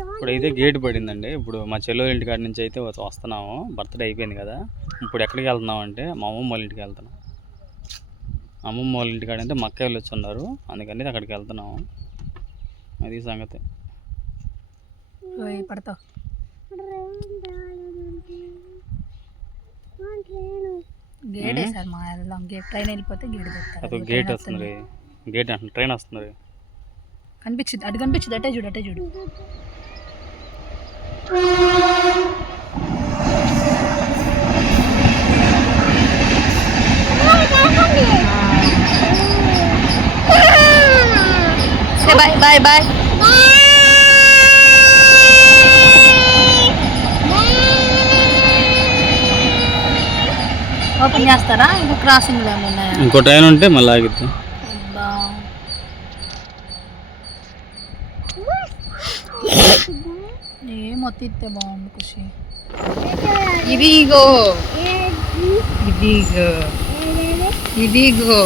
ఇప్పుడైతే గేట్ పడిందండి. ఇప్పుడు మా చెల్లెల ఇంటి కాడి నుంచి అయితే వస్తు- వస్తున్నాము. బర్త్డే అయిపోయింది కదా. ఇప్పుడు ఎక్కడికి వెళ్తున్నాం అంటే మా అమ్మమ్మ వాళ్ళ ఇంటికి వెళ్తున్నాం. అమ్మమ్మ వాళ్ళ ఇంటి కాడ అంటే మక్క వెళ్ళి వచ్చి ఉన్నారు. అందుకని అక్కడికి వెళ్తున్నాము. అది సంగతి. పడతావు గేట్ వేసారు మా వెళ్దాం. గేట్ ట్రైన్ వెళ్ళిపోతే గేట్ పెడతారు. వస్తుంది. గేట్ ట్రైన్ వస్తుంది. కనిపించింది అటు కనిపించింది అటే చూడు అటే చూడు. బాయ్ బాయ్ బాయ్ ఓపెన్ చేస్తారా? ఇంకా క్రాసింగ్ ఏమైనా ఉన్నాయా? ఇంకో ట్రైన్ ఉంటే మళ్ళీ ఆగిద్ది. అబ్బా. ఏం ఒత్తిస్తే బాగుండు ఖుషి. ఇదిగో. ఇదిగో. ఇదిగో.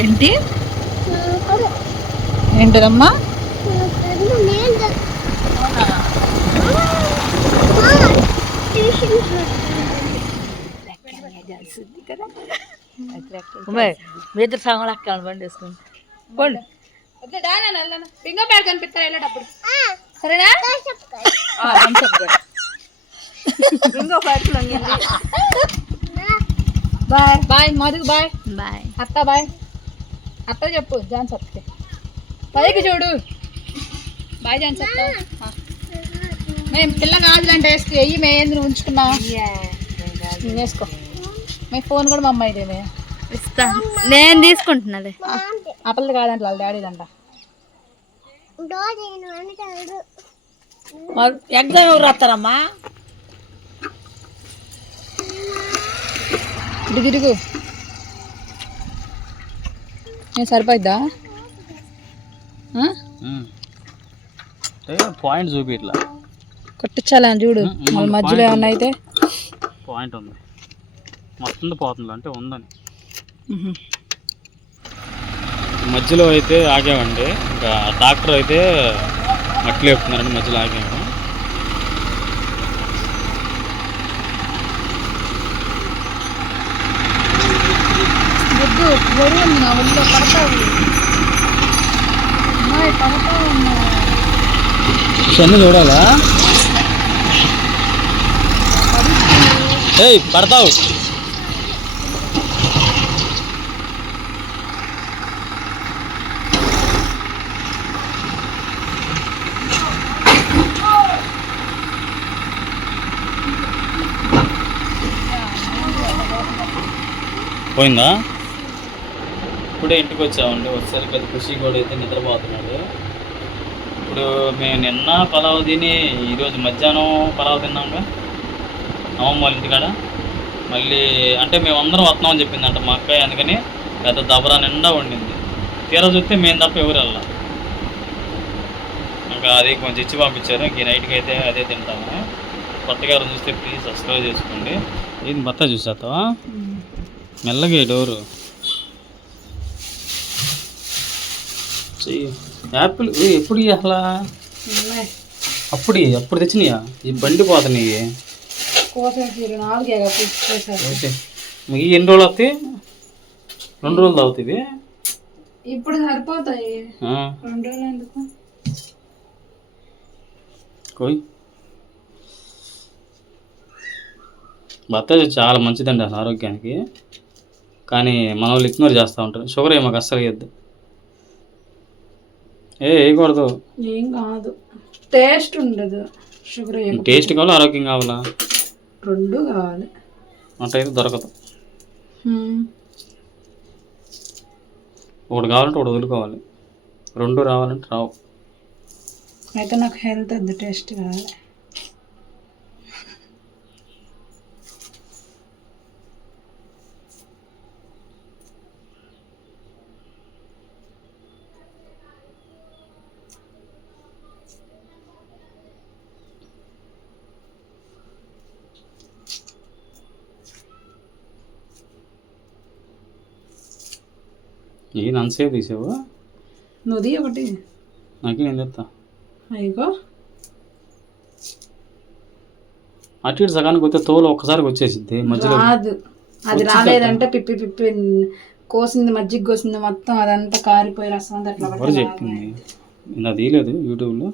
ఏంటి? ఏంటిదమ్మా? మీ ఇద్దరు సగం లెక్క బండి వేసుకుని. పోండి. పింగో బ్యాగ్ కనిపిస్తారు? వెళ్ళేటప్పుడు సరేనా? Bye. Bye Madhu bye. Bye. అత్త బాయ్. అత్త చెప్పు జాన్ సత్తే పైకి చూడు. బాయ్ జాన్ సత్త మేము పిల్ల గాజులు అంటే వేసుకో వెయ్యి మే ఏంది నువ్వు ఉంచుకున్నా వేసుకో మీ ఫోన్ కూడా మా అమ్మాయిదేమే ఇస్తా. నేను తీసుకుంటున్నాలే. ఆ పిల్ల కాదంట వాళ్ళ డాడీదంట ఎగ్జామ్ ఎవరు రాస్తారమ్మా? ఇటు తిరుగు. నేను సరిపోద్దా ఆ? పాయింట్ చూపి ఇట్లా. కొట్టించాలని చూడు. మళ్ళీ మధ్యలో ఏమన్నా అయితే. పాయింట్ ఉంది. మొత్తం పోతుంది అంటే ఉందని. మధ్యలో అయితే ఆగామండి. ఇంకా డాక్టర్ అయితే మట్టి లేపుతున్నారండి మధ్యలో ఆగాము. చెన్ను చూడాలా? ఏయ్ పడతావు. పోయిందా? ఇప్పుడే ఇంటికి వచ్చామండి వచ్చేసరికి అది ఖుషి కూడా అయితే నిద్రపోతున్నాడు. ఇప్పుడు మేము నిన్న పలావ్ తిని ఈరోజు మధ్యాహ్నం పలావ్ తిన్నాంగా. అమ్మమ్మ వాళ్ళ ఇంటికాడ. మళ్ళీ అంటే మేము అందరం వస్తున్నామని చెప్పిందంట మా అక్కయ్య. అందుకని పెద్ద దబరా నిండా వండింది. తీరా చూస్తే మేము తప్ప ఎవరు వెళ్ళా. ఇంకా అది కొంచెం ఇచ్చి పంపించారు. ఇంక నైట్కి అయితే అదే తింటాము. కొత్తగా చూస్తే ప్లీజ్ సబ్స్క్రైబ్ చేసుకోండి. ఏంది బత్తా చూసేస్తావా మెల్లగా ఈ డోరు? యాపిల్ ఏ, ఎప్పుడు అసలు. అప్పుడు అప్పుడు తెచ్చినాయా? ఈ బండి పోతున్నాయి ఎన్ని రోజులు వస్తాయి రెండు రోజులు తాగుతుంది ఇప్పుడు సరిపోతాయి. ఆ, రెండు రోజులు ఎందుకు? కోయ్. బత్తాయి చాలా మంచిదండి అసలు ఆరోగ్యానికి. కానీ మన వాళ్ళు ఇగ్నోర్ చేస్తూ ఉంటారు. షుగర్ ఏమాకు అస్సలు వేయద్దు. ఏ వేయకూడదు. ఏం కాదు. టేస్ట్ ఉండదు. షుగర్ టేస్ట్ కావాలా ఆరోగ్యం కావాలా? రెండు కావాలి. అట్టయితే దొరకదు. ఒకటి కావాలంటే ఒకటి వదులుకోవాలి. రెండు రావాలంటే రావు. అయితే నాకు హెల్త్ వద్దు టేస్ట్ కావాలి. ఏ నన్సేపు తీసావు నువ్వు తీ ఒకటి. నాకు నేను చెప్తా అయ్యో. అటు ఇటు సగానికి వస్తే తోలు ఒక్కసారికి వచ్చేసిద్ది మధ్యలో. రాదు. అది రాలేదంటే పిప్పి పిప్పి కోసింది మజ్జిగ కోసింది మొత్తం అదంతా కారిపోయి రసం అంతా అట్లా ఎవరు చెప్పింది? నేను తీయలేదు యూట్యూబ్లో.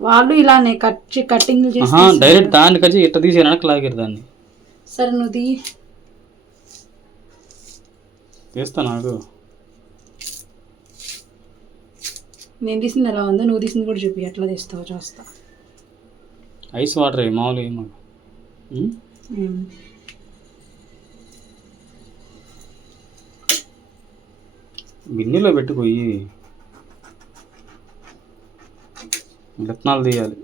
వాళ్ళు ఇలానే కట్ కట్టింగ్ చేసి డైరెక్ట్ దాన్ని కలిసి ఇట్ట తీసి వెనక్కి లాగారు దాన్ని. సరే నువ్వు తీ తీస్తా నాకు. నేను తీసింది ఎలా ఉందో నువ్వు తీసింది కూడా చూపి ఎట్లా తీస్తావో చూస్తా. ఐస్ వాటర్ మామూలు ఏం మాకు ఉం? ఉమ్. గిన్నెలో పెట్టుకోయి విత్తనాలు తీయాలి.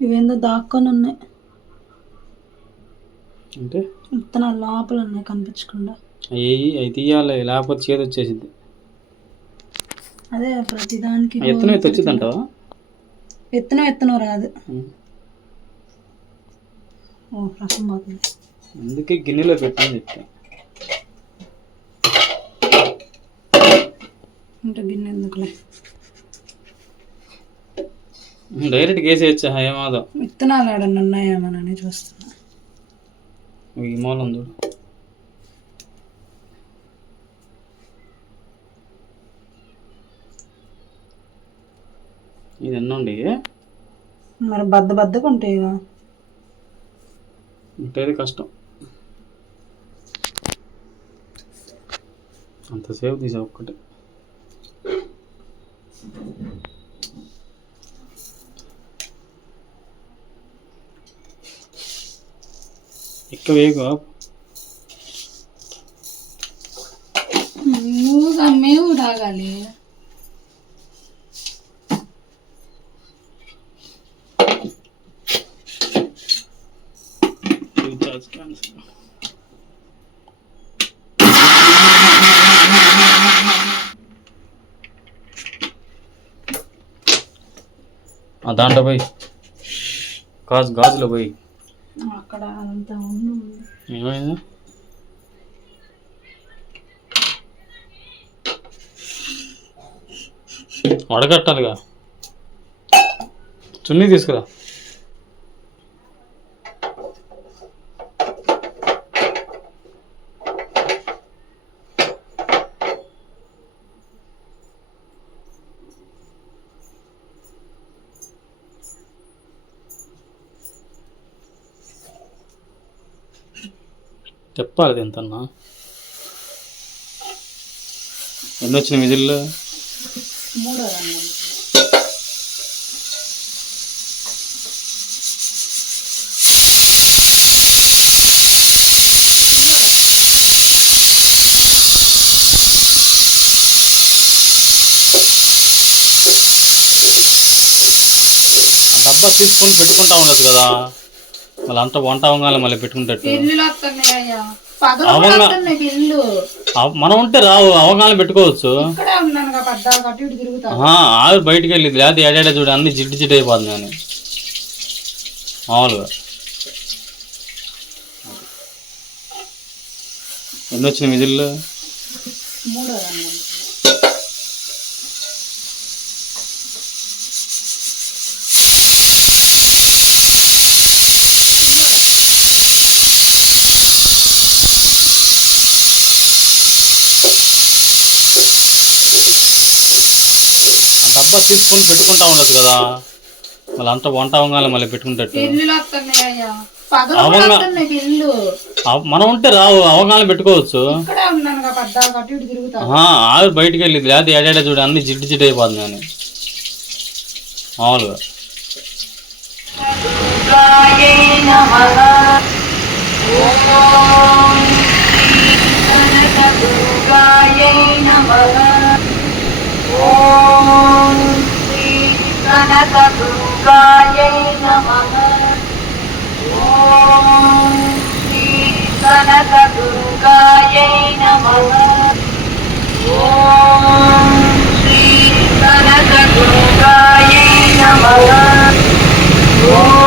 ఇవేందో దాక్కొని ఉన్నాయి అంటే? విత్తనాలు లోపల ఉన్నాయి కనిపించకుండా. అవి అవి తీయాలి. లేకపోతే చేతి వచ్చేసిద్ది. అదే ప్రతిదానికి ఆ విత్తనం అయితే వచ్చిందంటావా? విత్తనం విత్తనం రాదు. ఓ రసం పోతుంది. అందుకే గిన్నెలో పెట్టని చెప్తా ఇంకా గిన్నె ఎందుకులే? డైరెక్ట్ గేసేయచ్చా? ఏమాదో. విత్తనాలు ఏడన్నా ఉన్నాయేమోనని చూస్తున్నా. ఈ మూలం చూడు. ఇది ఎన్నండి మరి బద్ద బద్దకు ఉంటాయి. ఉంటేది కష్టం. అంతసేపు తీసా ఒక్కటే. ఎక్కువ వేగు నువ్వు మేము తాగాలి రీఛార్జ్ క్యాన్సిల్ ఆ దాంట్లో పోయి గాజు గాజులో పోయి అక్కడ అంతా ఉంది. ఏమైంది? వడగట్టాలిగా. చున్నీ తీసుకురా. చెప్పాలి ఎంతన్నా ఎన్ని వచ్చిన విజిల్లు మూడో రంగు ఆ డబ్బా తీసుకొని పెట్టుకుంటా ఉండదు కదా మళ్ళీ అంతా వంట అవ్వగానే మళ్ళీ పెట్టుకుంటట్టు. మనం ఉంటే రావు అవగాహన పెట్టుకోవచ్చు. ఆవిరి బయటికి వెళ్ళింది. లేకపోతే ఏడాడే చూడు అన్ని జిడ్డు జిడ్డు అయిపోతుంది అని. మామూలుగా. ఎన్ని వచ్చిన విజిల్లు మూడో డబ్బా తీసుకొని పెట్టుకుంటా ఉండదు కదా. మళ్ళీ అంతా వంట అవ్వగానే మళ్ళీ పెట్టుకుంటట్టు మనం ఉంటే రావు అవగాహన పెట్టుకోవచ్చు. ఆవిరి బయటికి వెళ్ళింది లేకపోతే ఏడాడే చూడు అన్ని జిడ్డు జిడ్డు అయిపోతుంది అని. మామూలుగా. कनकदुर्गायै नमः ॐ श्री कनकदुर्गायै नमः ॐ श्री कनकदुर्गायै नमः ॐ